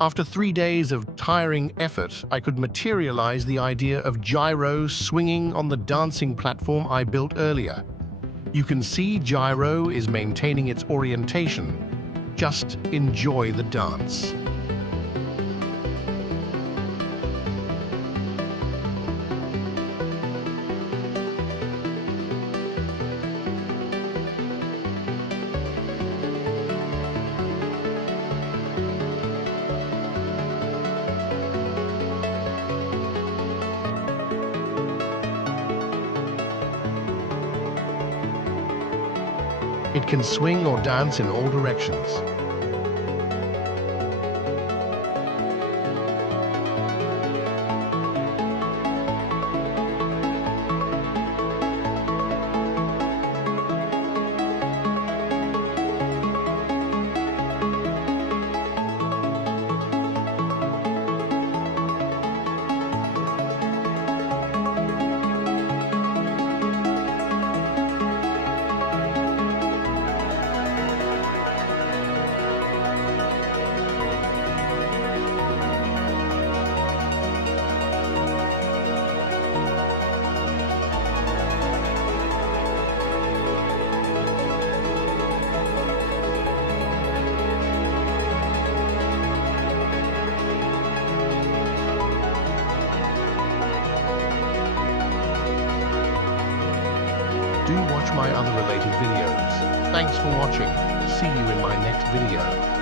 After 3 days of tiring effort, I could materialize the idea of Gyro swinging on the dancing platform I built earlier. You can see Gyro is maintaining its orientation. Just enjoy the dance. It can swing or dance in all directions. Do watch my other related videos. Thanks for watching. See you in my next video.